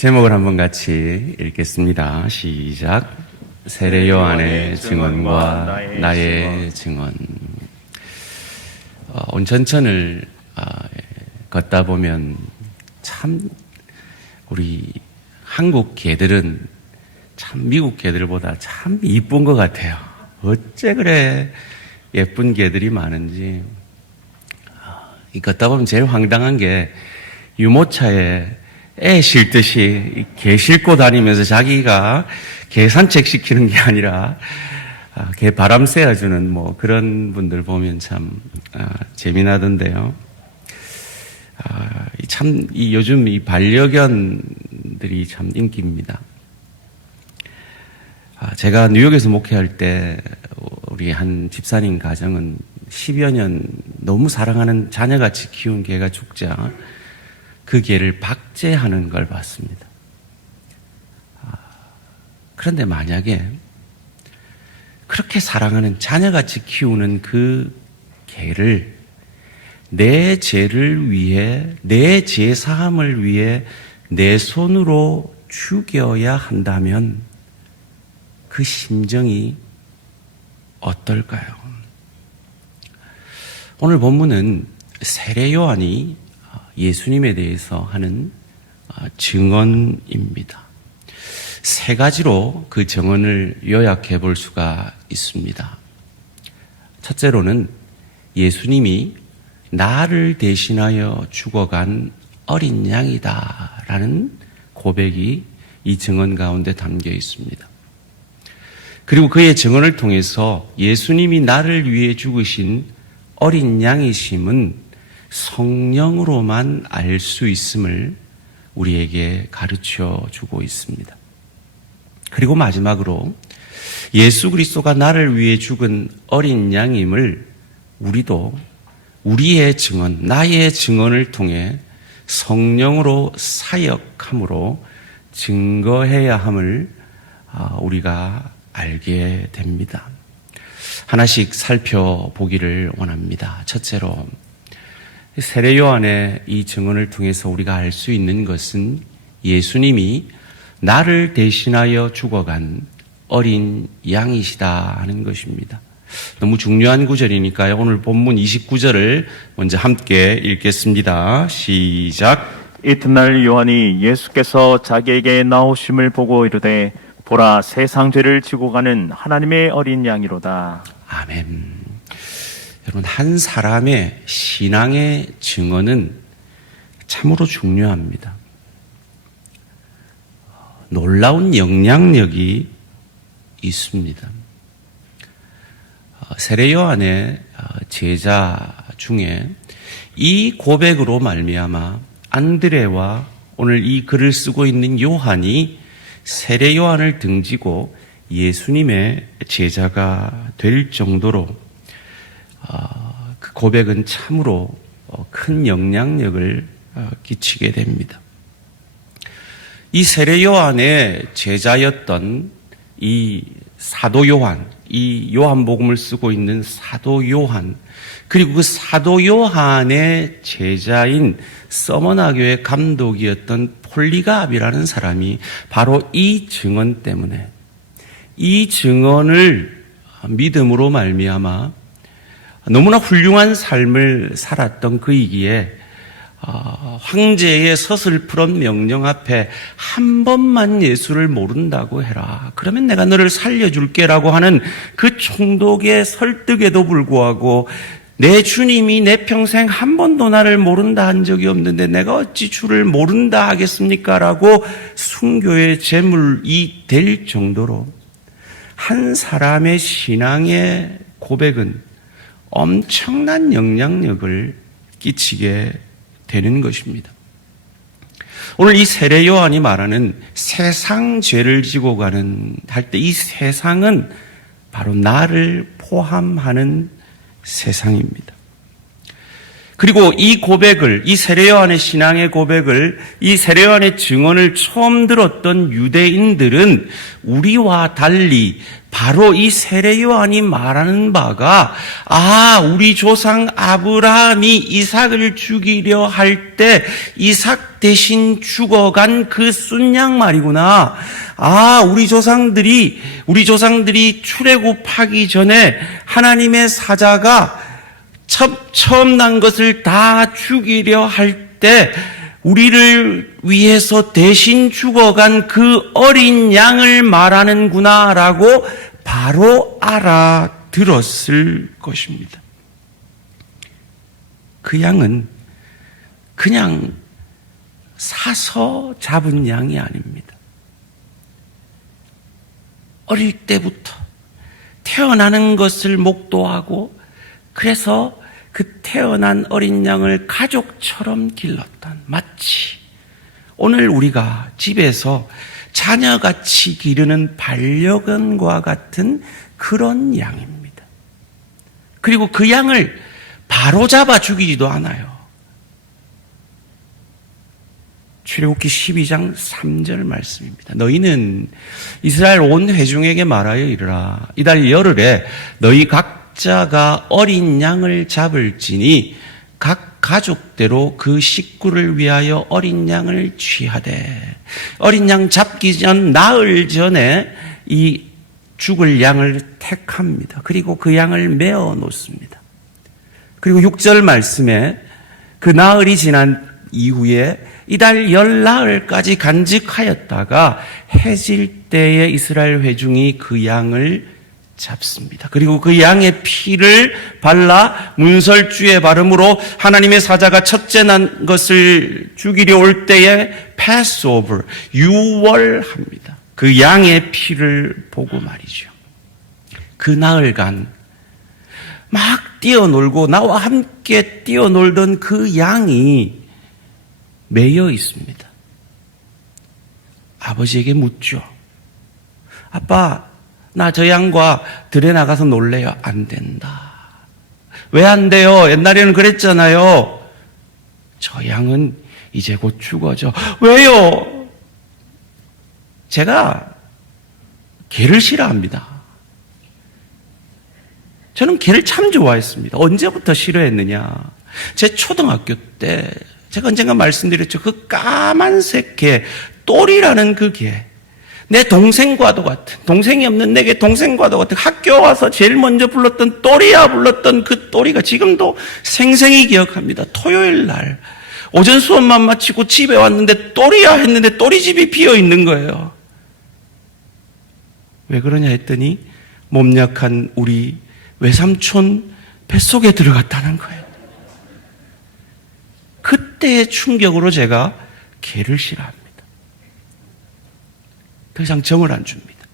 제목을 한번 같이 읽겠습니다. 시작. 세례 요한의 증언과 나의 증언. 온천천을 걷다 보면 참 우리 한국 개들은 참 미국 개들보다 참 이쁜 것 같아요. 어째 그래 예쁜 개들이 많은지. 걷다 보면 제일 황당한 게 유모차에 애 싣듯이 개 싣고 다니면서 자기가 개 산책시키는 게 아니라 개 바람 쐬어주는 뭐 그런 분들 보면 참 재미나던데요. 참 요즘 이 반려견들이 참 인기입니다. 제가 뉴욕에서 목회할 때 우리 한 집사님 가정은 10여 년 너무 사랑하는 자녀같이 키운 개가 죽자 그 개를 박제하는 걸 봤습니다. 그런데 만약에 그렇게 사랑하는 자녀같이 키우는 그 개를 내 죄를 위해, 내 죄 사함을 위해 내 손으로 죽여야 한다면 그 심정이 어떨까요? 오늘 본문은 세례 요한이 예수님에 대해서 하는 증언입니다. 세 가지로 그 증언을 요약해 볼 수가 있습니다. 첫째로는 예수님이 나를 대신하여 죽어간 어린 양이다라는 고백이 이 증언 가운데 담겨 있습니다. 그리고 그의 증언을 통해서 예수님이 나를 위해 죽으신 어린 양이심은 성령으로만 알 수 있음을 우리에게 가르쳐 주고 있습니다. 그리고 마지막으로 예수 그리스도가 나를 위해 죽은 어린 양임을 우리도 우리의 증언, 나의 증언을 통해 성령으로 사역함으로 증거해야 함을 우리가 알게 됩니다. 하나씩 살펴보기를 원합니다. 첫째로 세례 요한의 이 증언을 통해서 우리가 알 수 있는 것은 예수님이 나를 대신하여 죽어간 어린 양이시다 하는 것입니다. 너무 중요한 구절이니까요. 오늘 본문 29절을 먼저 함께 읽겠습니다. 시작. 이튿날 요한이 예수께서 자기에게 나오심을 보고 이르되 보라 세상 죄를 지고 가는 하나님의 어린 양이로다. 아멘. 여러분, 한 사람의 신앙의 증언은 참으로 중요합니다. 놀라운 영향력이 있습니다. 세례 요한의 제자 중에 이 고백으로 말미암아 안드레와 오늘 이 글을 쓰고 있는 요한이 세례 요한을 등지고 예수님의 제자가 될 정도로 그 고백은 참으로 큰 영향력을 끼치게 됩니다. 이 세례 요한의 제자였던 이 사도 요한, 이 요한복음을 쓰고 있는 사도 요한, 그리고 그 사도 요한의 제자인 서머나 교회 감독이었던 폴리갑이라는 사람이 바로 이 증언 때문에, 이 증언을 믿음으로 말미암아 너무나 훌륭한 삶을 살았던 그이기에 황제의 서슬프런 명령 앞에 한 번만 예수를 모른다고 해라. 그러면 내가 너를 살려줄게라고 하는 그 총독의 설득에도 불구하고 내 주님이 내 평생 한 번도 나를 모른다 한 적이 없는데 내가 어찌 주를 모른다 하겠습니까? 라고 순교의 제물이 될 정도로 한 사람의 신앙의 고백은 엄청난 영향력을 끼치게 되는 것입니다. 오늘 이 세례 요한이 말하는 세상 죄를 지고 가는 할 때 이 세상은 바로 나를 포함하는 세상입니다. 그리고 이 고백을, 이 세례요한의 신앙의 고백을, 이 세례요한의 증언을 처음 들었던 유대인들은 우리와 달리 바로 이 세례요한이 말하는 바가 우리 조상 아브라함이 이삭을 죽이려 할 때 이삭 대신 죽어간 그 순양 말이구나. 우리 조상들이 출애굽하기 전에 하나님의 사자가 처음 난 것을 다 죽이려 할 때 우리를 위해서 대신 죽어간 그 어린 양을 말하는구나라고 바로 알아들었을 것입니다. 그 양은 그냥 사서 잡은 양이 아닙니다. 어릴 때부터 태어나는 것을 목도하고 그래서 그 태어난 어린 양을 가족처럼 길렀던, 마치 오늘 우리가 집에서 자녀같이 기르는 반려견과 같은 그런 양입니다. 그리고 그 양을 바로잡아 죽이지도 않아요. 출애굽기 12장 3절 말씀입니다. 너희는 이스라엘 온 회중에게 말하여 이르라. 이달 열흘에 너희 각자가 어린 양을 잡을지니 각 가족대로 그 식구를 위하여 어린 양을 취하되, 어린 양 잡기 전 나흘 전에 이 죽을 양을 택합니다. 그리고 그 양을 메어 놓습니다. 그리고 6절 말씀에 그 나흘이 지난 이후에 이달 열나흘까지 간직하였다가 해질 때에 이스라엘 회중이 그 양을 잡습니다. 그리고 그 양의 피를 발라 문설주의 발음으로 하나님의 사자가 첫째 난 것을 죽이려 올 때에 패스오버, 유월합니다. 그 양의 피를 보고 말이죠. 그 나흘간 막 뛰어놀고 나와 함께 뛰어놀던 그 양이 매여 있습니다. 아버지에게 묻죠. 아빠, 나 저 양과 들에 나가서 놀래요. 안 된다. 왜 안 돼요? 옛날에는 그랬잖아요. 저 양은 이제 곧 죽어져. 왜요? 제가 개를 싫어합니다. 저는 개를 참 좋아했습니다. 언제부터 싫어했느냐? 제 초등학교 때 제가 언젠가 말씀드렸죠. 그 까만색 개, 똘이라는 그 개. 내 동생과도 같은, 동생이 없는 내게 동생과도 같은, 학교 와서 제일 먼저 불렀던 똘이야 불렀던 그 똘이가 지금도 생생히 기억합니다. 토요일 날 오전 수업만 마치고 집에 왔는데 똘이야 했는데 똘이집이 비어 있는 거예요. 왜 그러냐 했더니 몸 약한 우리 외삼촌 뱃속에 들어갔다는 거예요. 그때의 충격으로 제가 개를 싫어합니다. 더 이상 정을 안 줍니다.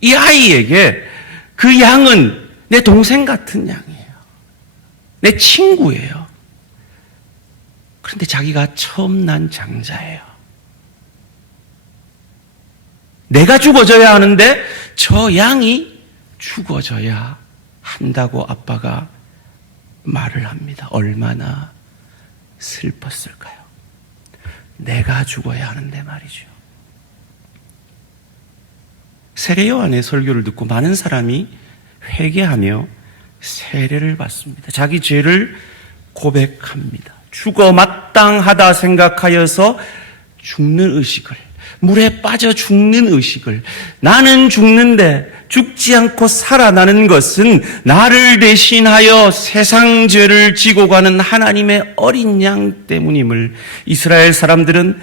이 아이에게 그 양은 내 동생 같은 양이에요. 내 친구예요. 그런데 자기가 처음 난 장자예요. 내가 죽어져야 하는데 저 양이 죽어져야 한다고 아빠가 말을 합니다. 얼마나 슬펐을까요? 내가 죽어야 하는데 말이죠. 세례요한의 설교를 듣고 많은 사람이 회개하며 세례를 받습니다. 자기 죄를 고백합니다. 죽어 마땅하다 생각하여서 죽는 의식을, 물에 빠져 죽는 의식을, 나는 죽는데 죽지 않고 살아나는 것은 나를 대신하여 세상 죄를 지고 가는 하나님의 어린 양 때문임을 이스라엘 사람들은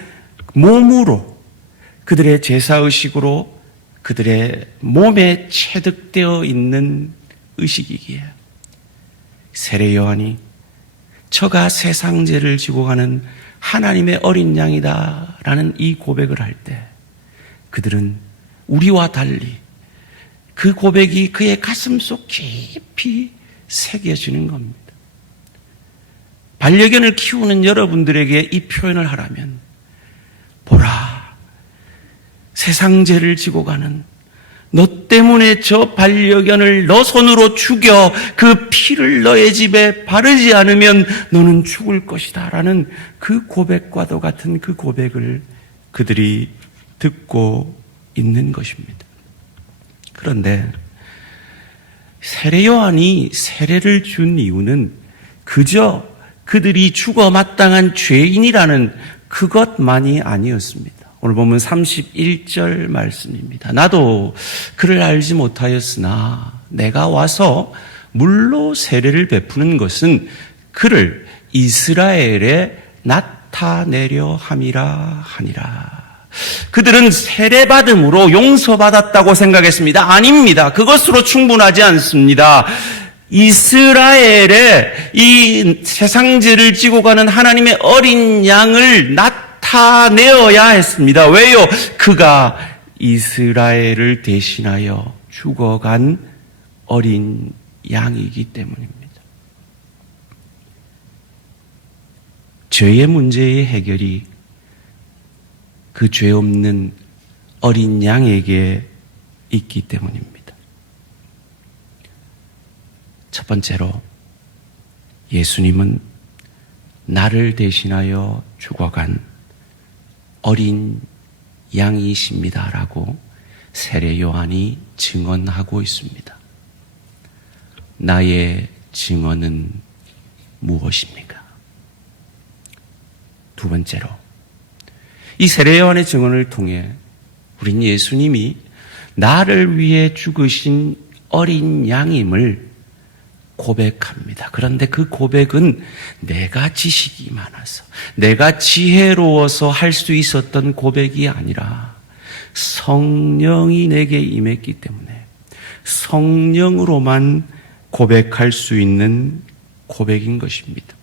몸으로, 그들의 제사의식으로 그들의 몸에 체득되어 있는 의식이기에 세례 요한이 저가 세상 죄를 지고 가는 하나님의 어린 양이다라는 이 고백을 할 때 그들은 우리와 달리 그 고백이 그의 가슴속 깊이 새겨지는 겁니다. 반려견을 키우는 여러분들에게 이 표현을 하라면, 보라, 세상 죄를 지고 가는 너 때문에 저 반려견을 너 손으로 죽여 그 피를 너의 집에 바르지 않으면 너는 죽을 것이다 라는 그 고백과도 같은 그 고백을 그들이 듣고 있는 것입니다. 그런데 세례 요한이 세례를 준 이유는 그저 그들이 죽어 마땅한 죄인이라는 그것만이 아니었습니다. 오늘 보면 31절 말씀입니다. 나도 그를 알지 못하였으나 내가 와서 물로 세례를 베푸는 것은 그를 이스라엘에 나타내려 함이라 하니라. 그들은 세례받음으로 용서받았다고 생각했습니다. 아닙니다. 그것으로 충분하지 않습니다. 이스라엘에 이 세상죄를 지고 가는 하나님의 어린 양을 나타내어야 했습니다. 왜요? 그가 이스라엘을 대신하여 죽어간 어린 양이기 때문입니다. 죄의 문제의 해결이 그 죄 없는 어린 양에게 있기 때문입니다. 첫 번째로 예수님은 나를 대신하여 죽어간 어린 양이십니다라고 세례 요한이 증언하고 있습니다. 나의 증언은 무엇입니까? 두 번째로 이 세례 요한의 증언을 통해 우린 예수님이 나를 위해 죽으신 어린 양임을 고백합니다. 그런데 그 고백은 내가 지식이 많아서, 내가 지혜로워서 할 수 있었던 고백이 아니라 성령이 내게 임했기 때문에 성령으로만 고백할 수 있는 고백인 것입니다.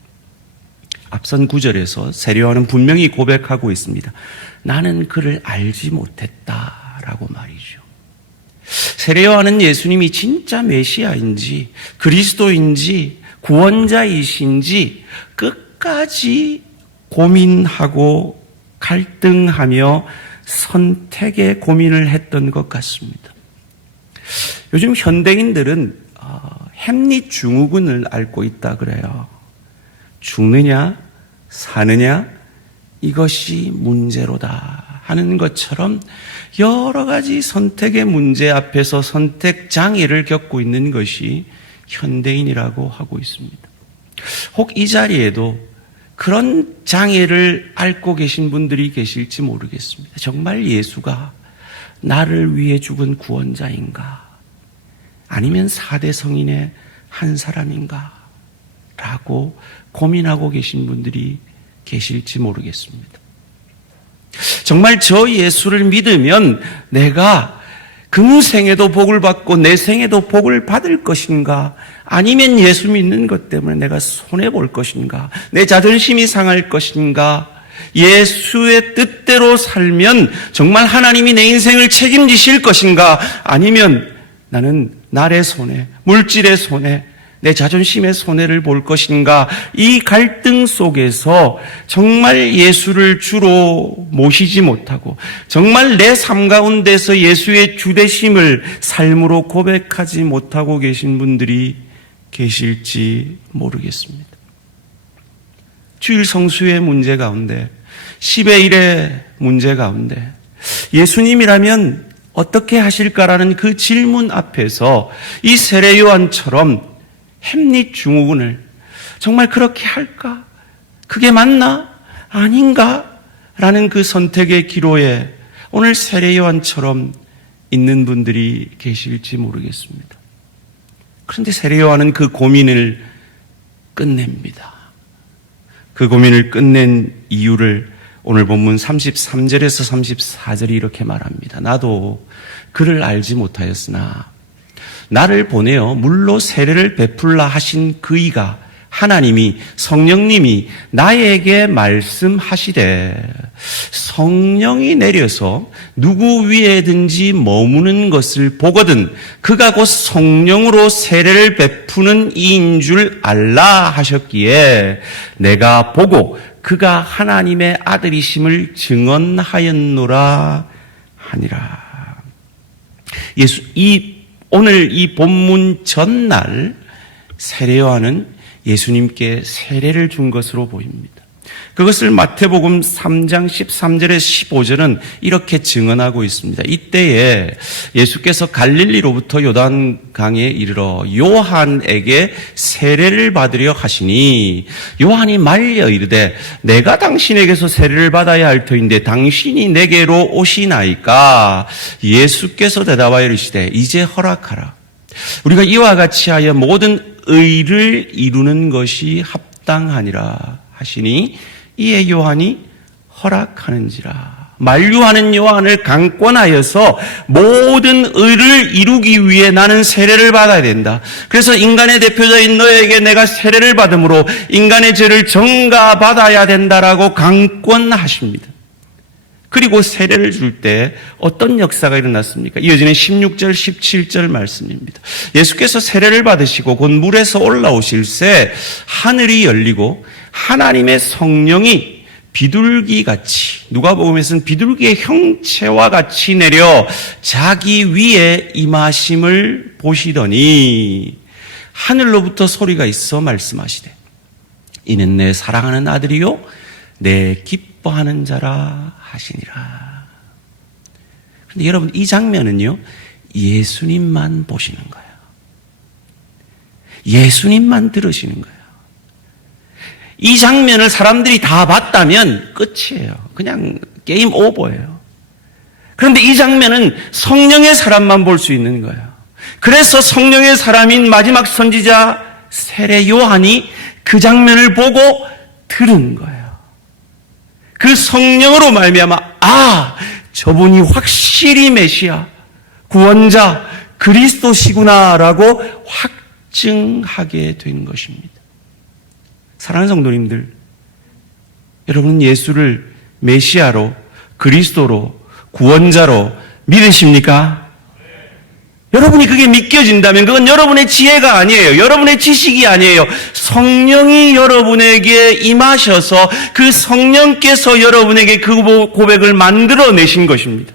앞선 구절에서 세례 요한은 분명히 고백하고 있습니다. 나는 그를 알지 못했다라고 말이죠. 세례 요한은 예수님이 진짜 메시아인지 그리스도인지 구원자이신지 끝까지 고민하고 갈등하며 선택의 고민을 했던 것 같습니다. 요즘 현대인들은 햄릿 증후군을 앓고 있다 그래요. 죽느냐 사느냐 이것이 문제로다 하는 것처럼 여러 가지 선택의 문제 앞에서 선택 장애를 겪고 있는 것이 현대인이라고 하고 있습니다. 혹 이 자리에도 그런 장애를 앓고 계신 분들이 계실지 모르겠습니다. 정말 예수가 나를 위해 죽은 구원자인가? 아니면 4대 성인의 한 사람인가? 라고 고민하고 계신 분들이 계실지 모르겠습니다. 정말 저 예수를 믿으면 내가 금생에도 복을 받고 내 생에도 복을 받을 것인가? 아니면 예수 믿는 것 때문에 내가 손해볼 것인가? 내 자존심이 상할 것인가? 예수의 뜻대로 살면 정말 하나님이 내 인생을 책임지실 것인가? 아니면 나는 날의 손해, 물질의 손해, 내 자존심의 손해를 볼 것인가? 이 갈등 속에서 정말 예수를 주로 모시지 못하고 정말 내 삶 가운데서 예수의 주되심을 삶으로 고백하지 못하고 계신 분들이 계실지 모르겠습니다. 주일 성수의 문제 가운데 10의 1의 문제 가운데 예수님이라면 어떻게 하실까라는 그 질문 앞에서 이 세례 요한처럼 햄릿 증후군을 정말 그렇게 할까? 그게 맞나? 아닌가? 라는 그 선택의 기로에 오늘 세례 요한처럼 있는 분들이 계실지 모르겠습니다. 그런데 세례 요한은 그 고민을 끝냅니다. 그 고민을 끝낸 이유를 오늘 본문 33절에서 34절이 이렇게 말합니다. 나도 그를 알지 못하였으나 나를 보내어 물로 세례를 베풀라 하신 그이가 하나님이 성령님이 나에게 말씀하시되 성령이 내려서 누구 위에든지 머무는 것을 보거든 그가 곧 성령으로 세례를 베푸는 이인 줄 알라 하셨기에 내가 보고 그가 하나님의 아들이심을 증언하였노라 하니라. 오늘 이 본문 전날 세례 요한은 예수님께 세례를 준 것으로 보입니다. 그것을 마태복음 3장 13절에서 15절은 이렇게 증언하고 있습니다. 이때에 예수께서 갈릴리로부터 요단강에 이르러 요한에게 세례를 받으려 하시니 요한이 말려 이르되 내가 당신에게서 세례를 받아야 할 터인데 당신이 내게로 오시나이까? 예수께서 대답하여 이르시되 이제 허락하라. 우리가 이와 같이 하여 모든 의를 이루는 것이 합당하니라 하시니 이에 요한이 허락하는지라. 만류하는 요한을 강권하여서 모든 의를 이루기 위해 나는 세례를 받아야 된다. 그래서 인간의 대표자인 너에게 내가 세례를 받음으로 인간의 죄를 전가받아야 된다라고 강권하십니다. 그리고 세례를 줄 때 어떤 역사가 일어났습니까? 이어지는 16절, 17절 말씀입니다. 예수께서 세례를 받으시고 곧 물에서 올라오실새 하늘이 열리고 하나님의 성령이 비둘기같이, 누가복음에서는 비둘기의 형체와 같이 내려 자기 위에 임하심을 보시더니 하늘로부터 소리가 있어 말씀하시되 이는 내 사랑하는 아들이요 내 기뻐하는 자라 하시니라. 그런데 여러분, 이 장면은요, 예수님만 보시는 거예요. 예수님만 들으시는 거예요. 이 장면을 사람들이 다 봤다면 끝이에요. 그냥 게임 오버예요. 그런데 이 장면은 성령의 사람만 볼 수 있는 거예요. 그래서 성령의 사람인 마지막 선지자 세례 요한이 그 장면을 보고 들은 거예요. 그 성령으로 말미암아 저분이 확실히 메시아, 구원자, 그리스도시구나라고 확증하게 된 것입니다. 사랑하는 성도님들, 여러분은 예수를 메시아로, 그리스도로, 구원자로 믿으십니까? 여러분이 그게 믿겨진다면 그건 여러분의 지혜가 아니에요. 여러분의 지식이 아니에요. 성령이 여러분에게 임하셔서 그 성령께서 여러분에게 그 고백을 만들어내신 것입니다.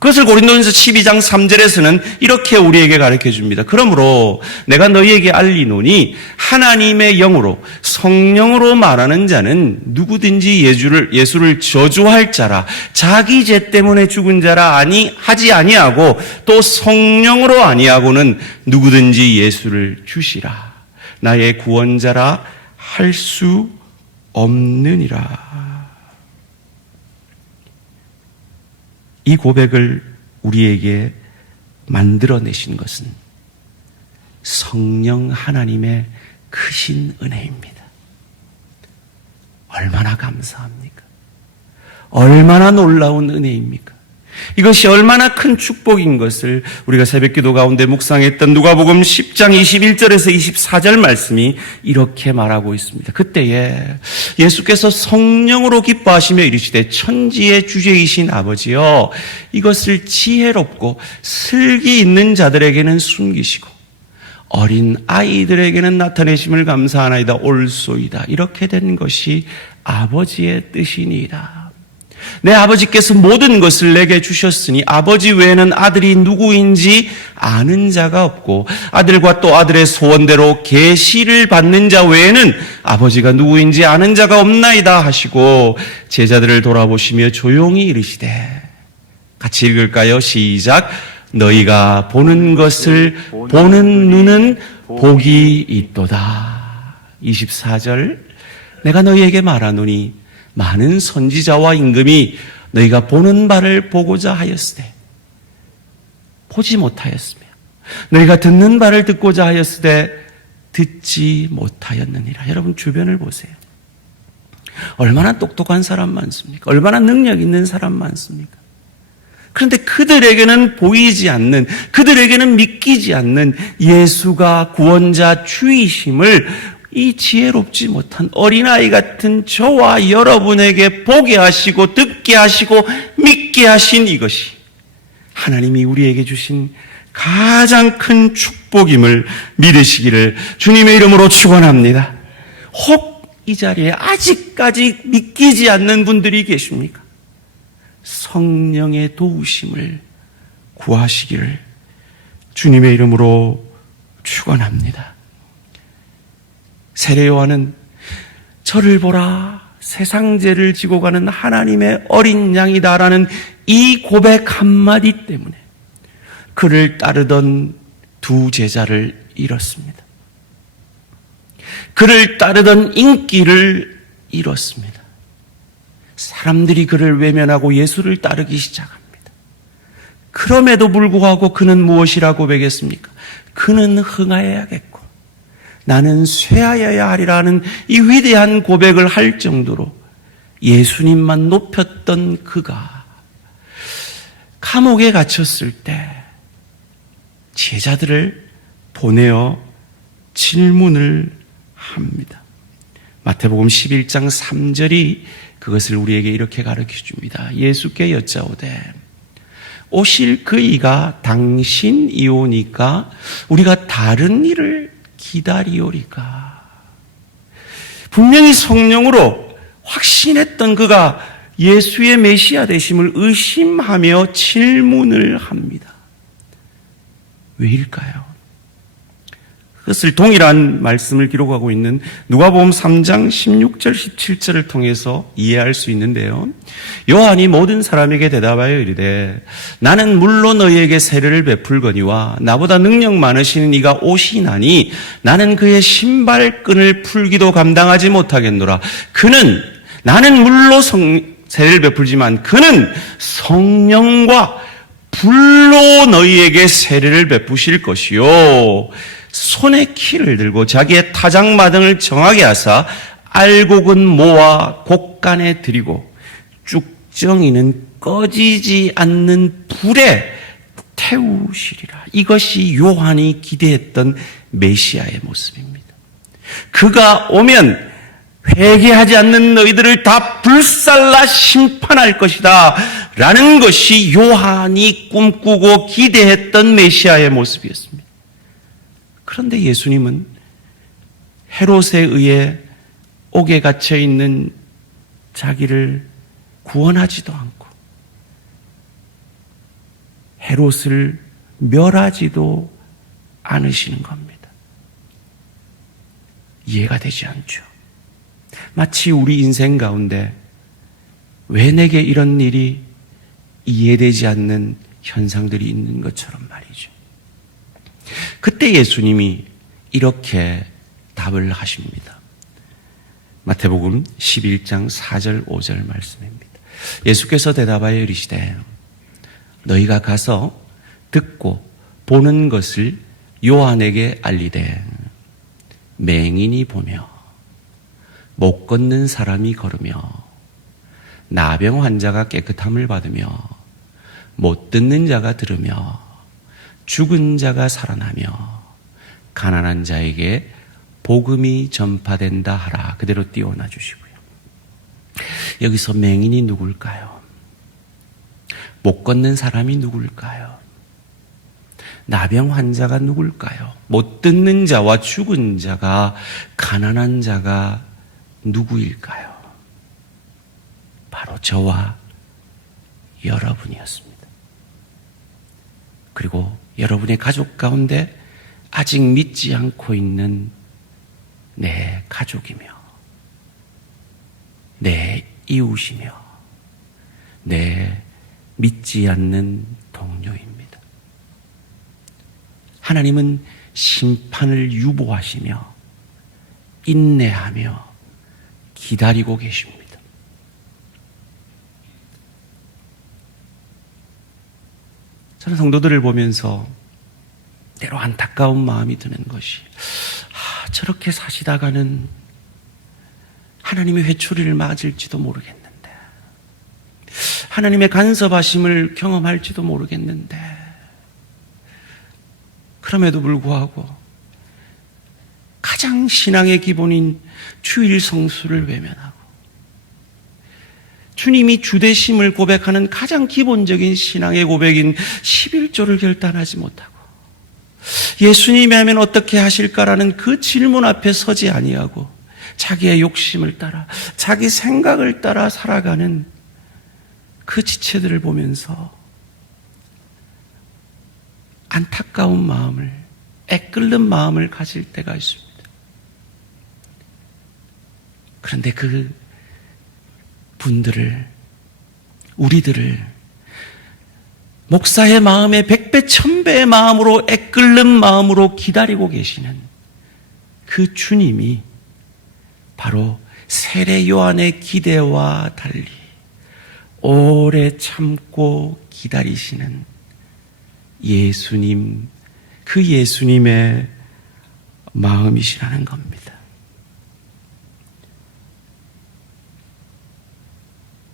그것을 고린도전서 12장 3절에서는 이렇게 우리에게 가르쳐 줍니다. 그러므로 내가 너희에게 알리노니 하나님의 영으로 성령으로 말하는 자는 누구든지 예수를 저주할 자라 자기 죄 때문에 죽은 자라 하지 아니하고 또 성령으로 아니하고는 누구든지 예수를 주시라 나의 구원자라 할 수 없느니라. 이 고백을 우리에게 만들어내신 것은 성령 하나님의 크신 은혜입니다. 얼마나 감사합니까? 얼마나 놀라운 은혜입니까? 이것이 얼마나 큰 축복인 것을 우리가 새벽기도 가운데 묵상했던 누가복음 10장 21절에서 24절 말씀이 이렇게 말하고 있습니다. 그때에 예수께서 성령으로 기뻐하시며 이르시되 천지의 주제이신 아버지여 이것을 지혜롭고 슬기 있는 자들에게는 숨기시고 어린 아이들에게는 나타내심을 감사하나이다 옳소이다. 이렇게 된 것이 아버지의 뜻이니이다. 내 아버지께서 모든 것을 내게 주셨으니 아버지 외에는 아들이 누구인지 아는 자가 없고 아들과 또 아들의 소원대로 계시를 받는 자 외에는 아버지가 누구인지 아는 자가 없나이다 하시고 제자들을 돌아보시며 조용히 이르시되 같이 읽을까요? 시작. 너희가 보는 것을 보는 눈은 복이 있도다. 24절. 내가 너희에게 말하노니 많은 선지자와 임금이 너희가 보는 바를 보고자 하였으되 보지 못하였으며 너희가 듣는 바를 듣고자 하였으되 듣지 못하였느니라. 여러분 주변을 보세요. 얼마나 똑똑한 사람 많습니까? 얼마나 능력 있는 사람 많습니까? 그런데 그들에게는 보이지 않는, 그들에게는 믿기지 않는 예수가 구원자 주이심을 이 지혜롭지 못한 어린아이 같은 저와 여러분에게 보게 하시고 듣게 하시고 믿게 하신 이것이 하나님이 우리에게 주신 가장 큰 축복임을 믿으시기를 주님의 이름으로 축원합니다. 혹 이 자리에 아직까지 믿기지 않는 분들이 계십니까? 성령의 도우심을 구하시기를 주님의 이름으로 축원합니다. 세례 요한은 저를 보라, 세상 죄를 지고 가는 하나님의 어린 양이다라는 이 고백 한마디 때문에 그를 따르던 두 제자를 잃었습니다. 그를 따르던 인기를 잃었습니다. 사람들이 그를 외면하고 예수를 따르기 시작합니다. 그럼에도 불구하고 그는 무엇이라고 고백했습니까? 그는 흥하여야겠고 나는 쇠하여야 하리라는 이 위대한 고백을 할 정도로 예수님만 높였던 그가 감옥에 갇혔을 때 제자들을 보내어 질문을 합니다. 마태복음 11장 3절이 그것을 우리에게 이렇게 가르쳐 줍니다. 예수께 여짜오되 오실 그 이가 당신이오니까 우리가 다른 일을 기다리오리까. 분명히 성령으로 확신했던 그가 예수의 메시아 되심을 의심하며 질문을 합니다. 왜일까요? 그것을 동일한 말씀을 기록하고 있는 누가복음 3장 16절 17절을 통해서 이해할 수 있는데요. 요한이 모든 사람에게 대답하여 이르되 나는 물로 너희에게 세례를 베풀거니와 나보다 능력 많으신 이가 오시나니 나는 그의 신발끈을 풀기도 감당하지 못하겠노라. 나는 물로 세례를 베풀지만 그는 성령과 불로 너희에게 세례를 베푸실 것이요 손에 키를 들고 자기의 타작마등을 정하게 하사 알곡은 모아 곡간에 들이고 쭉정이는 꺼지지 않는 불에 태우시리라. 이것이 요한이 기대했던 메시아의 모습입니다. 그가 오면 회개하지 않는 너희들을 다 불살라 심판할 것이다 라는 것이 요한이 꿈꾸고 기대했던 메시아의 모습이었습니다. 그런데 예수님은 헤롯에 의해 옥에 갇혀 있는 자기를 구원하지도 않고 헤롯을 멸하지도 않으시는 겁니다. 이해가 되지 않죠. 마치 우리 인생 가운데 왜 내게 이런 일이 이해되지 않는 현상들이 있는 것처럼 말이죠. 그때 예수님이 이렇게 답을 하십니다. 마태복음 11장 4절 5절 말씀입니다. 예수께서 대답하여 이르시되 너희가 가서 듣고 보는 것을 요한에게 알리되 맹인이 보며 못 걷는 사람이 걸으며 나병 환자가 깨끗함을 받으며 못 듣는 자가 들으며 죽은 자가 살아나며 가난한 자에게 복음이 전파된다 하라. 그대로 띄워놔 주시고요. 여기서 맹인이 누굴까요? 못 걷는 사람이 누굴까요? 나병 환자가 누굴까요? 못 듣는 자와 죽은 자가 가난한 자가 누구일까요? 바로 저와 여러분이었습니다. 그리고 여러분의 가족 가운데 아직 믿지 않고 있는 내 가족이며 내 이웃이며 내 믿지 않는 동료입니다. 하나님은 심판을 유보하시며 인내하며 기다리고 계십니다. 저는 성도들을 보면서 때로 안타까운 마음이 드는 것이 저렇게 사시다가는 하나님의 회초리를 맞을지도 모르겠는데 하나님의 간섭하심을 경험할지도 모르겠는데 그럼에도 불구하고 가장 신앙의 기본인 주일 성수를 외면하고 주님이 주되심을 고백하는 가장 기본적인 신앙의 고백인 11조를 결단하지 못하고 예수님이 하면 어떻게 하실까라는 그 질문 앞에 서지 아니하고 자기의 욕심을 따라 자기 생각을 따라 살아가는 그 지체들을 보면서 안타까운 마음을, 애끓는 마음을 가질 때가 있습니다. 그런데 그 분들을, 우리들을 목사의 마음에 100배, 1000배의 마음으로, 애끓는 마음으로 기다리고 계시는 그 주님이 바로 세례 요한의 기대와 달리 오래 참고 기다리시는 예수님, 그 예수님의 마음이시라는 겁니다.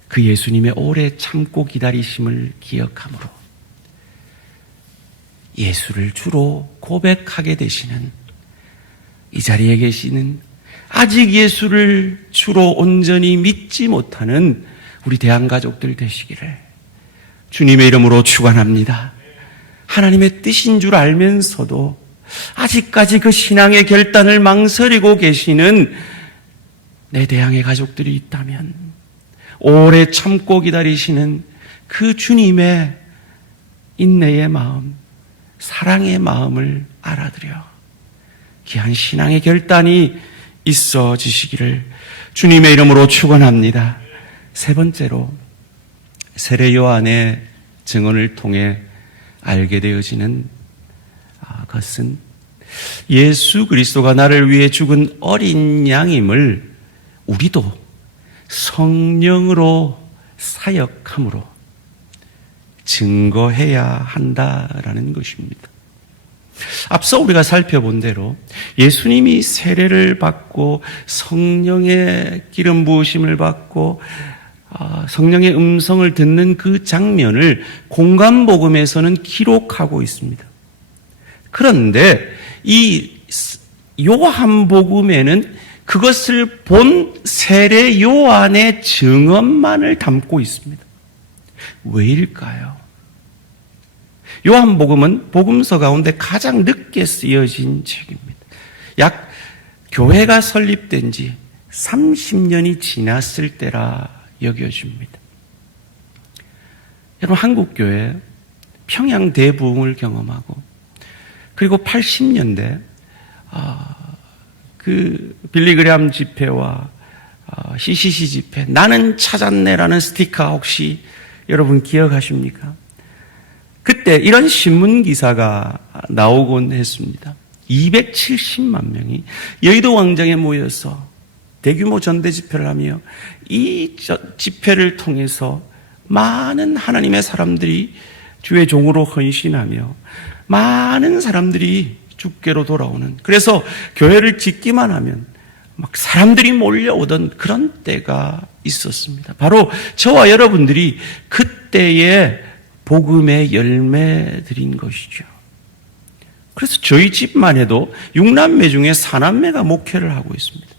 그 예수님의 오래 참고 기다리심을 기억함으로 예수를 주로 고백하게 되시는, 이 자리에 계시는 아직 예수를 주로 온전히 믿지 못하는 우리 대한가족들 되시기를 주님의 이름으로 축원합니다. 하나님의 뜻인 줄 알면서도 아직까지 그 신앙의 결단을 망설이고 계시는 내 대항의 가족들이 있다면 오래 참고 기다리시는 그 주님의 인내의 마음, 사랑의 마음을 알아들여 귀한 신앙의 결단이 있어지시기를 주님의 이름으로 축원합니다. 세 번째로 세례 요한의 증언을 통해 알게 되어지는 것은 예수 그리스도가 나를 위해 죽은 어린 양임을 우리도 성령으로 사역함으로 증거해야 한다라는 것입니다. 앞서 우리가 살펴본 대로 예수님이 세례를 받고 성령의 기름 부으심을 받고 성령의 음성을 듣는 그 장면을 공간복음에서는 기록하고 있습니다. 그런데 이 요한복음에는 그것을 본 세례 요한의 증언만을 담고 있습니다. 왜일까요? 요한복음은 복음서 가운데 가장 늦게 쓰여진 책입니다. 약 교회가 설립된 지 30년이 지났을 때라 여겨집니다. 여러분, 한국교회 평양 대부흥을 경험하고 그리고 80년대 그 빌리그램 집회와 CCC 집회, 나는 찾았네라는 스티커 혹시 여러분 기억하십니까? 그때 이런 신문 기사가 나오곤 했습니다. 270만 명이 여의도 광장에 모여서 대규모 전대 집회를 하며 이 집회를 통해서 많은 하나님의 사람들이 주의 종으로 헌신하며 많은 사람들이 주께로 돌아오는, 그래서 교회를 짓기만 하면 막 사람들이 몰려오던 그런 때가 있었습니다. 바로 저와 여러분들이 그때의 복음의 열매들인 것이죠. 그래서 저희 집만 해도 6남매 중에 4남매가 목회를 하고 있습니다.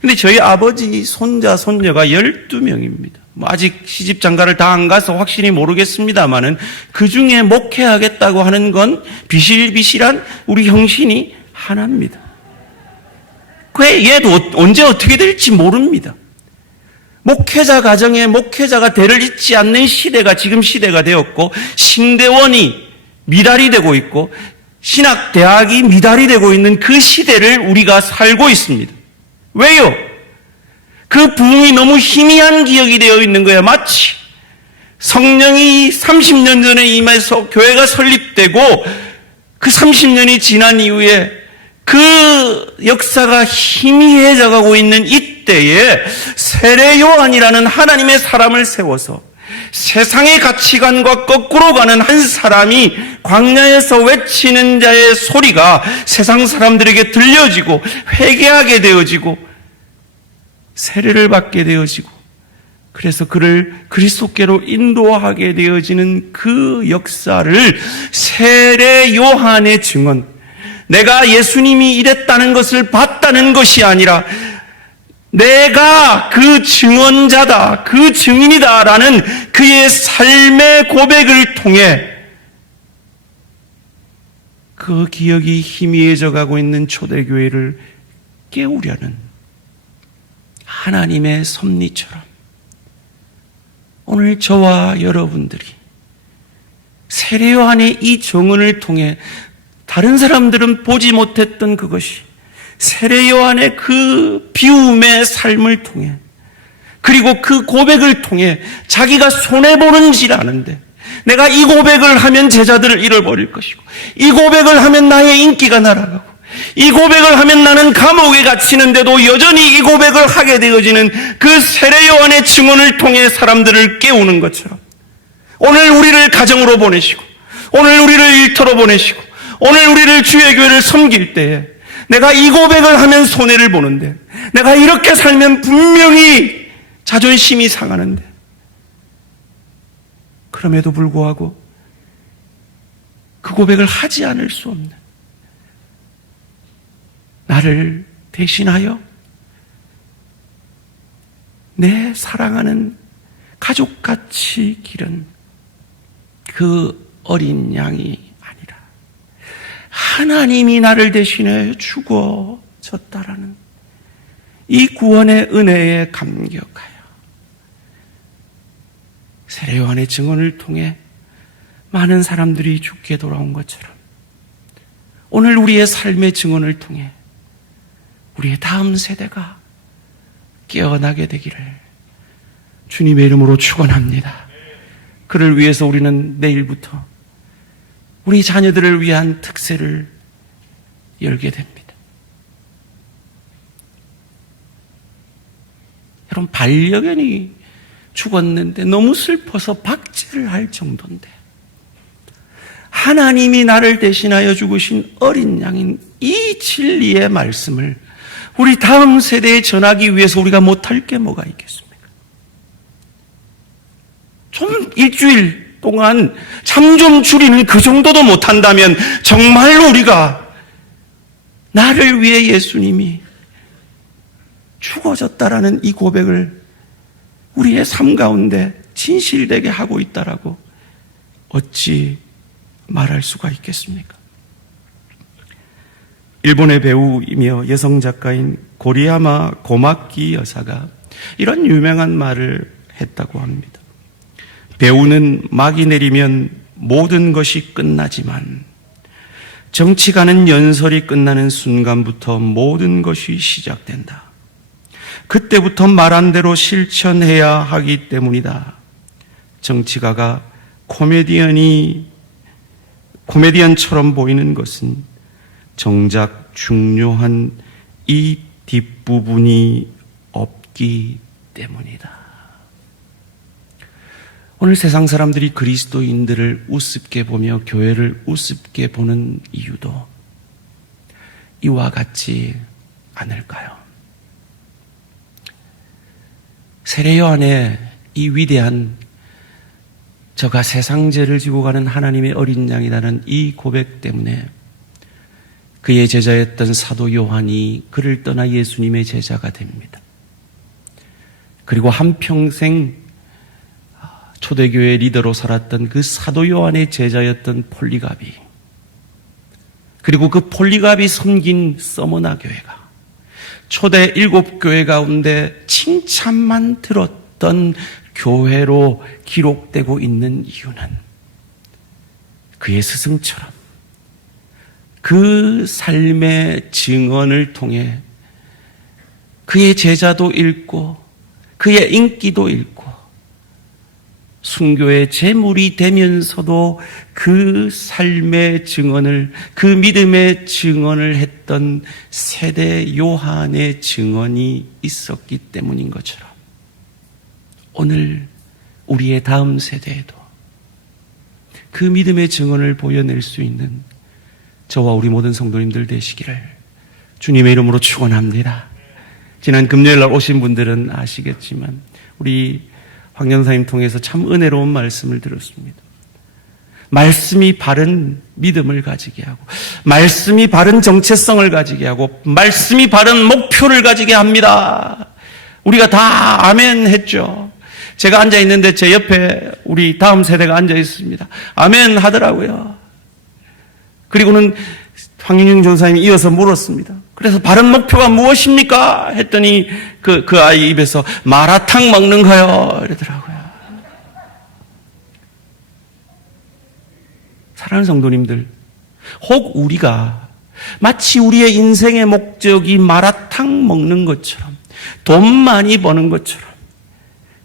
근데 저희 아버지 손자, 손녀가 12명입니다. 아직 시집 장가를 다 안 가서 확실히 모르겠습니다만은 그 중에 목회하겠다고 하는 건 비실비실한 우리 형신이 하나입니다. 얘도 언제 어떻게 될지 모릅니다. 목회자 가정에 목회자가 대를 잇지 않는 시대가 지금 시대가 되었고, 신대원이 미달이 되고 있고 신학대학이 미달이 되고 있는 그 시대를 우리가 살고 있습니다. 왜요? 그 부흥이 너무 희미한 기억이 되어 있는 거예요. 마치 성령이 30년 전에 임해서 교회가 설립되고 그 30년이 지난 이후에 그 역사가 희미해져 가고 있는 이때에 세례 요한이라는 하나님의 사람을 세워서 세상의 가치관과 거꾸로 가는 한 사람이 광야에서 외치는 자의 소리가 세상 사람들에게 들려지고 회개하게 되어지고 세례를 받게 되어지고, 그래서 그를 그리스도께로 인도하게 되어지는 그 역사를 세례 요한의 증언, 내가 예수님이 이랬다는 것을 봤다는 것이 아니라 내가 그 증언자다, 그 증인이다라는 그의 삶의 고백을 통해 그 기억이 희미해져 가고 있는 초대교회를 깨우려는 하나님의 섭리처럼 오늘 저와 여러분들이 세례 요한의 이 증언을 통해 다른 사람들은 보지 못했던 그것이 세례 요한의 그 비움의 삶을 통해 그리고 그 고백을 통해 자기가 손해보는 줄 아는데 내가 이 고백을 하면 제자들을 잃어버릴 것이고 이 고백을 하면 나의 인기가 날아가고 이 고백을 하면 나는 감옥에 갇히는데도 여전히 이 고백을 하게 되어지는 그 세례 요한의 증언을 통해 사람들을 깨우는 것처럼 오늘 우리를 가정으로 보내시고 오늘 우리를 일터로 보내시고 오늘 우리를 주의 교회를 섬길 때에 내가 이 고백을 하면 손해를 보는데 내가 이렇게 살면 분명히 자존심이 상하는데 그럼에도 불구하고 그 고백을 하지 않을 수 없는 나를 대신하여 내 사랑하는 가족같이 기른 그 어린 양이 아니라 하나님이 나를 대신해 죽어졌다라는 이 구원의 은혜에 감격하여 세례 요한의 증언을 통해 많은 사람들이 죽게 돌아온 것처럼 오늘 우리의 삶의 증언을 통해 우리의 다음 세대가 깨어나게 되기를 주님의 이름으로 축원합니다. 그를 위해서 우리는 내일부터 우리 자녀들을 위한 특세를 열게 됩니다. 여러분, 반려견이 죽었는데 너무 슬퍼서 박제를 할 정도인데 하나님이 나를 대신하여 죽으신 어린 양인 이 진리의 말씀을 우리 다음 세대에 전하기 위해서 우리가 못할 게 뭐가 있겠습니까? 좀 일주일 동안 잠 좀 줄이는 그 정도도 못한다면 정말로 우리가 나를 위해 예수님이 죽어졌다라는 이 고백을 우리의 삶 가운데 진실되게 하고 있다라고 어찌 말할 수가 있겠습니까? 일본의 배우이며 여성 작가인 고리야마 고마키 여사가 이런 유명한 말을 했다고 합니다. 배우는 막이 내리면 모든 것이 끝나지만 정치가는 연설이 끝나는 순간부터 모든 것이 시작된다. 그때부터 말한 대로 실천해야 하기 때문이다. 정치가가 코미디언처럼 보이는 것은 정작 중요한 이 뒷부분이 없기 때문이다. 오늘 세상 사람들이 그리스도인들을 우습게 보며 교회를 우습게 보는 이유도 이와 같지 않을까요? 세례 요한의 이 위대한 저가 세상 죄를 지고 가는 하나님의 어린 양이라는 이 고백 때문에 그의 제자였던 사도 요한이 그를 떠나 예수님의 제자가 됩니다. 그리고 한평생 초대교회 리더로 살았던 그 사도 요한의 제자였던 폴리갑이, 그리고 그 폴리갑이 섬긴 서머나 교회가 초대 7교회 가운데 칭찬만 들었던 교회로 기록되고 있는 이유는 그의 스승처럼 그 삶의 증언을 통해 그의 제자도 읽고 그의 인기도 읽고 순교의 제물이 되면서도 그 삶의 증언을, 그 믿음의 증언을 했던 세대 요한의 증언이 있었기 때문인 것처럼 오늘 우리의 다음 세대에도 그 믿음의 증언을 보여낼 수 있는 저와 우리 모든 성도님들 되시기를 주님의 이름으로 축원합니다. 지난 금요일 날 오신 분들은 아시겠지만 우리 황 전사님 통해서 참 은혜로운 말씀을 들었습니다. 말씀이 바른 믿음을 가지게 하고, 말씀이 바른 정체성을 가지게 하고, 말씀이 바른 목표를 가지게 합니다. 우리가 다 아멘 했죠. 제가 앉아 있는데 제 옆에 우리 다음 세대가 앉아 있습니다. 아멘 하더라고요. 그리고는 황윤영 전사님이 이어서 물었습니다. 그래서 바른 목표가 무엇입니까? 했더니 그 아이 입에서 마라탕 먹는 거요 이러더라고요. 사랑하는 성도님들, 혹 우리가 마치 우리의 인생의 목적이 마라탕 먹는 것처럼, 돈 많이 버는 것처럼,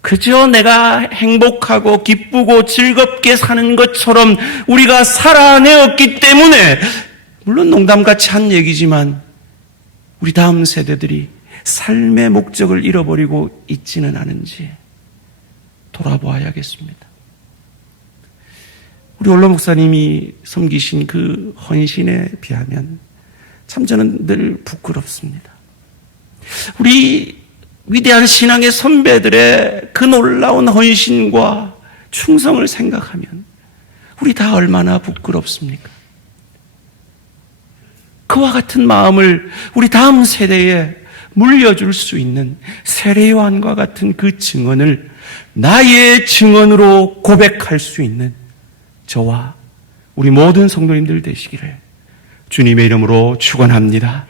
그저 내가 행복하고 기쁘고 즐겁게 사는 것처럼 우리가 살아내었기 때문에, 물론 농담같이 한 얘기지만 우리 다음 세대들이 삶의 목적을 잃어버리고 있지는 않은지 돌아보아야겠습니다. 우리 올로 목사님이 섬기신 그 헌신에 비하면 참 저는 늘 부끄럽습니다. 우리 위대한 신앙의 선배들의 그 놀라운 헌신과 충성을 생각하면 우리 다 얼마나 부끄럽습니까? 그와 같은 마음을 우리 다음 세대에 물려줄 수 있는 세례요한과 같은 그 증언을 나의 증언으로 고백할 수 있는 저와 우리 모든 성도님들 되시기를 주님의 이름으로 축원합니다.